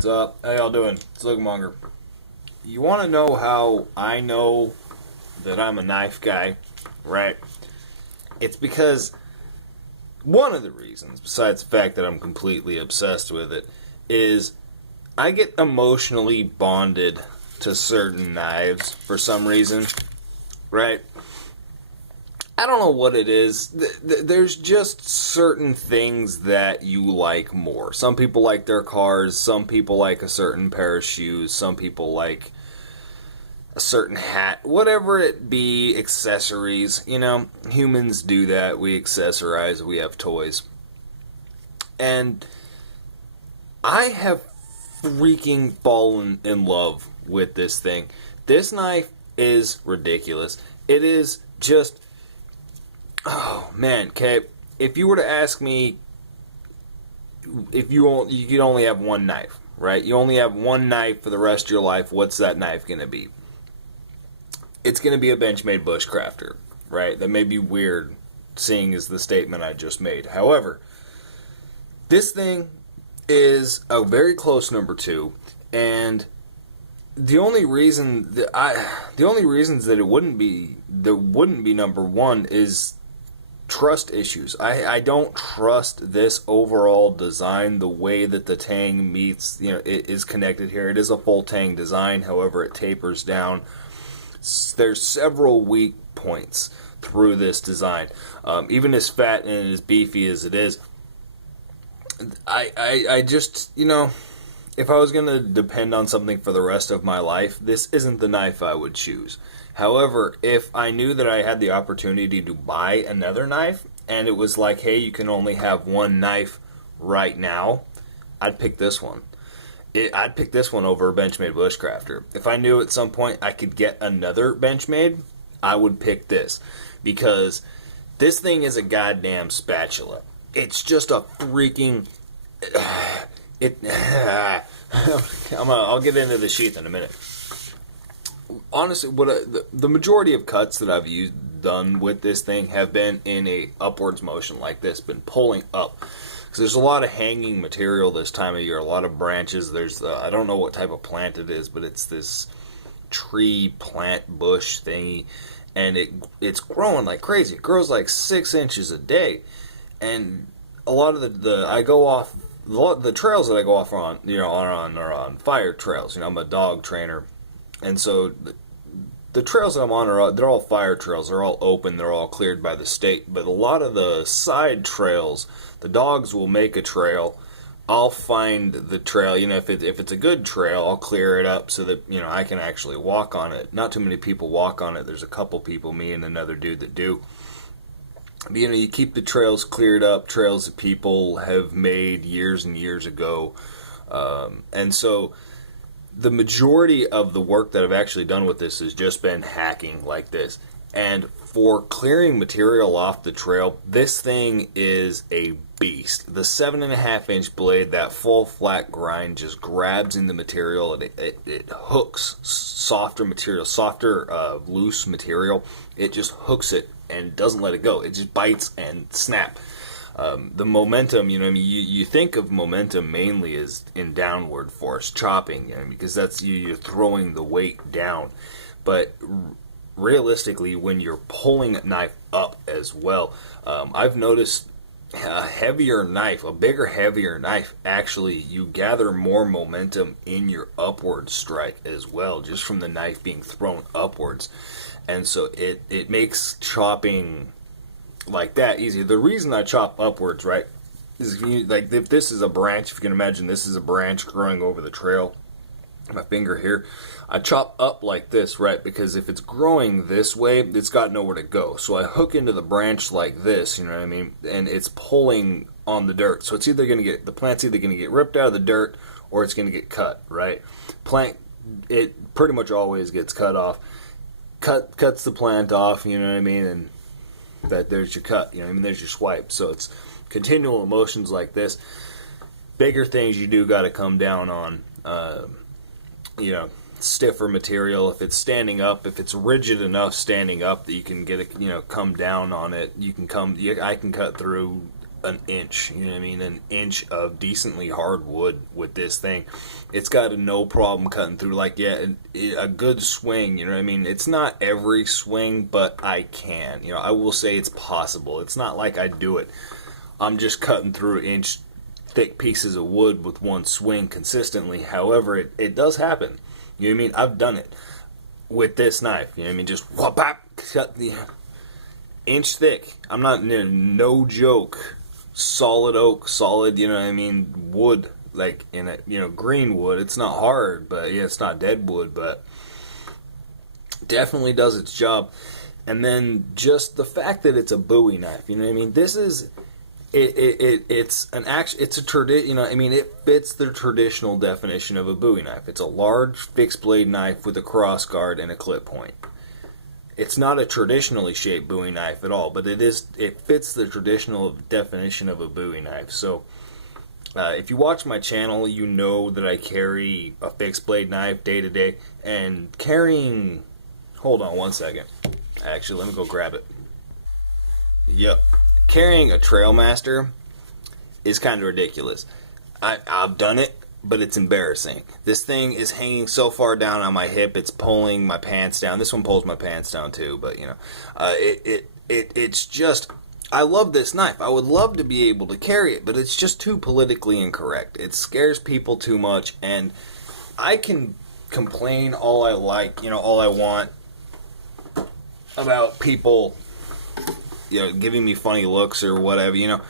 What's up? How y'all doing? It's Monger. You want to know how I know that I'm a knife guy, right? It's because one of the reasons, besides the fact that I'm completely obsessed with it, is I get emotionally bonded to certain knives for some reason, right? I don't know what it is. There's just certain things that you like more. Some people like their cars. Some people like a certain pair of shoes. Some people like a certain hat. Whatever it be, accessories. You know, humans do that. We accessorize. We have toys. And I have freaking fallen in love with this thing. This knife is ridiculous. It is just... Oh man, okay. If you were to ask me, if you could only have one knife, right? You only have one knife for the rest of your life. What's that knife gonna be? It's gonna be a Benchmade bushcrafter, right? That may be weird, seeing as the statement I just made. However, this thing is a very close number two, and the only reasons that it wouldn't be number one is trust issues. I don't trust this overall design, the way that the tang meets, it is connected here. It is a full tang design, however it tapers down. There's several weak points through this design. Even as fat and as beefy as it is, I just, if I was going to depend on something for the rest of my life, this isn't the knife I would choose. However, if I knew that I had the opportunity to buy another knife, and it was like, hey, you can only have one knife right now, I'd pick this one. I'd pick this one over a Benchmade bushcrafter. If I knew at some point I could get another Benchmade, I would pick this. Because this thing is a goddamn spatula. It's just a freaking... I'll get into the sheath in a minute. Honestly, the majority of cuts that I've done with this thing have been in a upwards motion like this, been pulling up. Because there's a lot of hanging material this time of year, a lot of branches. There's I don't know what type of plant it is, but it's this tree plant bush thingy, and it's growing like crazy. It grows like 6 inches a day, and a lot of the trails that I go off on, are on fire trails. I'm a dog trainer. And so the trails that I'm on they're all fire trails. They're all open. They're all cleared by the state. But a lot of the side trails, the dogs will make a trail. I'll find the trail. If it's a good trail, I'll clear it up so that I can actually walk on it. Not too many people walk on it. There's a couple people, me and another dude, that do. But, you keep the trails cleared up, trails that people have made years and years ago. And so the majority of the work that I've actually done with this has just been hacking like this. And for clearing material off the trail, this thing is a beast. The 7.5-inch blade, that full flat grind, just grabs in the material, and it hooks softer material, loose material. It just hooks it and doesn't let it go. It just bites and snap. The momentum, you think of momentum mainly as in downward force, chopping, because that's you're throwing the weight down. But realistically, when you're pulling a knife up as well, I've noticed a heavier knife, a bigger, heavier knife, actually you gather more momentum in your upward strike as well, just from the knife being thrown upwards. And so it makes chopping like that easier. The reason I chop upwards, right, is if this is a branch, if you can imagine this is a branch growing over the trail, my finger here, I chop up like this, right, because if it's growing this way, it's got nowhere to go. So I hook into the branch like this, you know what I mean, and it's pulling on the dirt. So it's either going to get, the plant's either going to get ripped out of the dirt or it's going to get cut, right? Plant, it pretty much always gets cut off. Cuts the plant off, you know what I mean, and there's your cut, there's your swipe. So it's continual emotions like this. Bigger things you do got to come down on, stiffer material. If it's standing up, if it's rigid enough standing up that you can get it, come down on it, I can cut through an inch, you know what I mean, an inch of decently hard wood with this thing. It's got a no problem cutting through, like, yeah, a good swing, you know what I mean. It's not every swing, but I can, you know, I will say it's possible. It's not like I do it. I'm just cutting through inch thick pieces of wood with one swing consistently. However, it does happen. You know what I mean? I've done it with this knife. You know what I mean? Just whop, cut the inch thick. I'm not, no joke. Solid oak, solid, you know what I mean, wood, like in a, you know, green wood. It's not hard, but yeah, it's not dead wood, but definitely does its job. And then just the fact that it's a Bowie knife, you know what I mean? This is it's an action. It's a tradition. You know, I mean, it fits the traditional definition of a Bowie knife. It's a large fixed blade knife with a cross guard and a clip point. It's not a traditionally shaped Bowie knife at all, but it fits the traditional definition of a Bowie knife. So, if you watch my channel, you know that I carry a fixed blade knife day to day, and carrying. Hold on one second. Actually, let me go grab it. Yep. Carrying a Trailmaster is kind of ridiculous. I've done it, but it's embarrassing. This thing is hanging so far down on my hip, it's pulling my pants down. This one pulls my pants down too, but you know, it's just, I love this knife. I would love to be able to carry it, but it's just too politically incorrect. It scares people too much, and I can complain all I like, you know, all I want about people, you know, giving me funny looks or whatever, you know.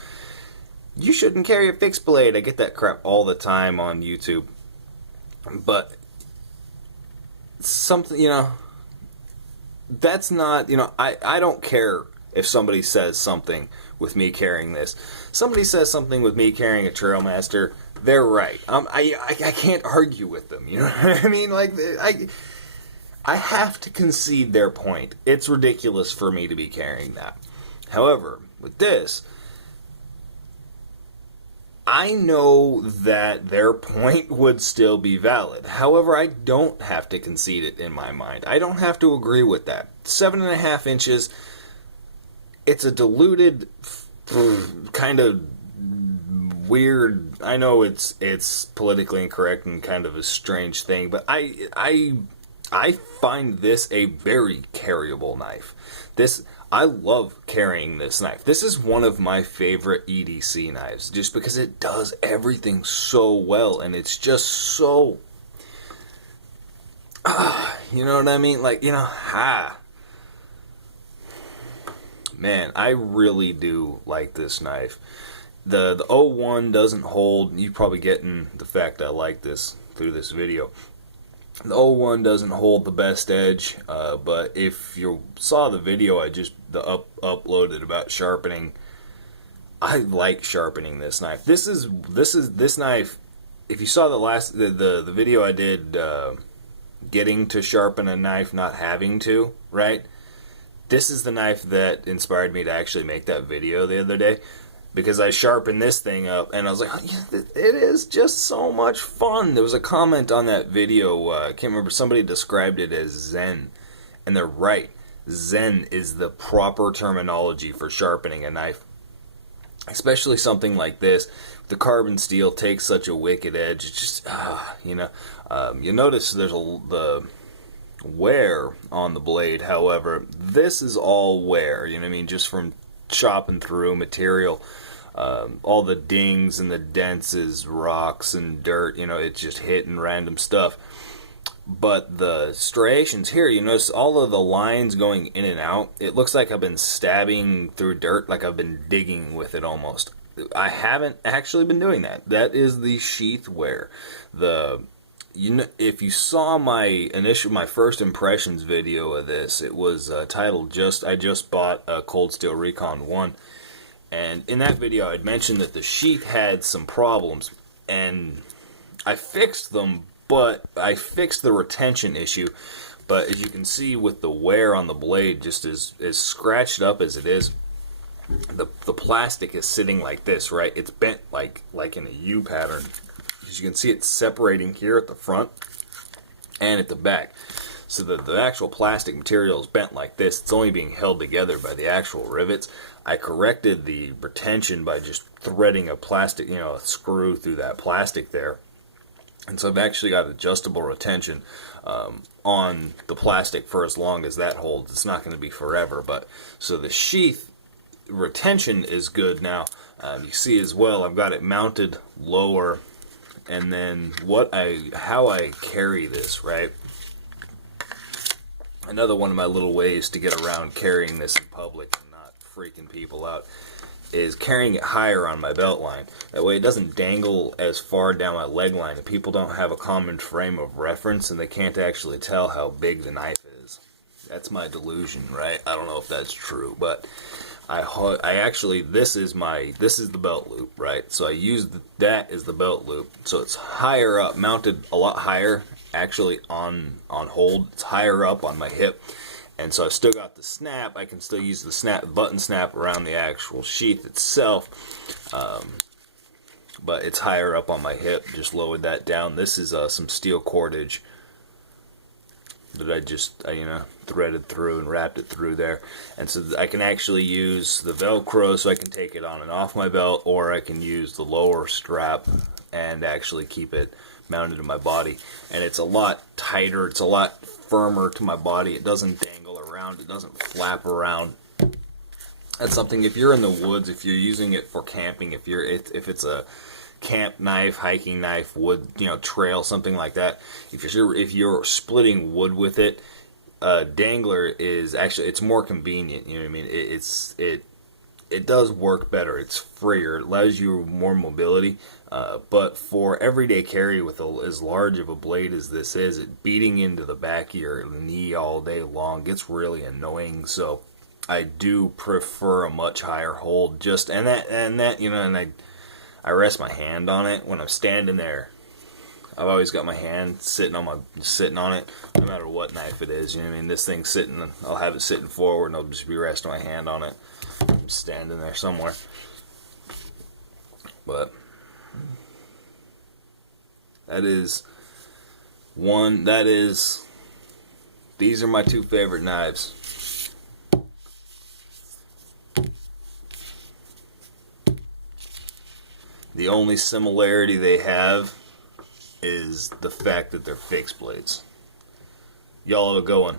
You shouldn't carry a fixed blade. I get that crap all the time on YouTube. But something, you know, that's not, you know, I don't care if somebody says something with me carrying this. Somebody says something with me carrying a Trailmaster, they're right. I can't argue with them, you know what I mean? Like, I have to concede their point. It's ridiculous for me to be carrying that. However, with this, I know that their point would still be valid. However, I don't have to concede it in my mind. I don't have to agree with that. 7.5 inches, it's a diluted, kind of weird, I know it's politically incorrect and kind of a strange thing, but I find this a very carryable knife. I love carrying this knife. This is one of my favorite EDC knives, just because it does everything so well, and it's just so, you know what I mean? Like, you know, man, I really do like this knife. The 01 doesn't hold. You're probably getting the fact I like this through this video. The 01 doesn't hold the best edge, but if you saw the video I just uploaded about sharpening, I like sharpening this knife. This knife. If you saw the video I did, getting to sharpen a knife, not having to, right? This is the knife that inspired me to actually make that video the other day. Because I sharpened this thing up, and I was like, oh, yeah, it is just so much fun. There was a comment on that video, I can't remember, somebody described it as Zen. And they're right. Zen is the proper terminology for sharpening a knife. Especially something like this. The carbon steel takes such a wicked edge. It's just, you know. You notice there's the wear on the blade, however. This is all wear, you know what I mean, just from chopping through material. All the dings and the dents is rocks and dirt, you know, it's just hitting random stuff. But the striations here, you notice all of the lines going in and out. It looks like I've been stabbing through dirt, like I've been digging with it almost. I haven't actually been doing that. That is the sheath wear. You know, if you saw my first impressions video of this, it was titled I just bought a Cold Steel Recon 1, and in that video I'd mentioned that the sheath had some problems, and I fixed them, but I fixed the retention issue. But as you can see with the wear on the blade, just as scratched up as it is, the plastic is sitting like this, right? It's bent like in a U pattern. As you can see, it's separating here at the front and at the back. So the actual plastic material is bent like this. It's only being held together by the actual rivets. I corrected the retention by just threading a plastic, a screw through that plastic there. And so I've actually got adjustable retention on the plastic for as long as that holds. It's not going to be forever, but so the sheath retention is good now. You see as well, I've got it mounted lower, and then how I carry this, right? Another one of my little ways to get around carrying this in public and not freaking people out is carrying it higher on my belt line. That way it doesn't dangle as far down my leg line, and people don't have a common frame of reference and they can't actually tell how big the knife is. That's my delusion, right? I don't know if that's true, but I actually, this is the belt loop, right? So I use that as the belt loop. So it's higher up, mounted a lot higher, actually on hold. It's higher up on my hip. And so I've still got the snap. I can still use the button snap around the actual sheath itself. But it's higher up on my hip. Just lowered that down. This is some steel cordage that I just threaded through and wrapped it through there. And so I can actually use the Velcro so I can take it on and off my belt, or I can use the lower strap and actually keep it mounted to my body. And it's a lot tighter, it's a lot firmer to my body. It doesn't dangle around, it doesn't flap around. That's something, if you're in the woods, if you're using it for camping, if it's a camp knife, hiking knife, wood, trail, something like that, if you're splitting wood with it, dangler is actually, it's more convenient, you know what I mean? It does work better. It's freer. It allows you more mobility. But for everyday carry with as large of a blade as this is, it beating into the back of your knee all day long gets really annoying. So I do prefer a much higher hold. I rest my hand on it when I'm standing there. I've always got my hand sitting on it, no matter what knife it is. You know what I mean? This thing's sitting, I'll have it sitting forward, and I'll just be resting my hand on it. I'm standing there somewhere. But these are my two favorite knives. The only similarity they have is the fact that they're fixed blades. Y'all have a good one.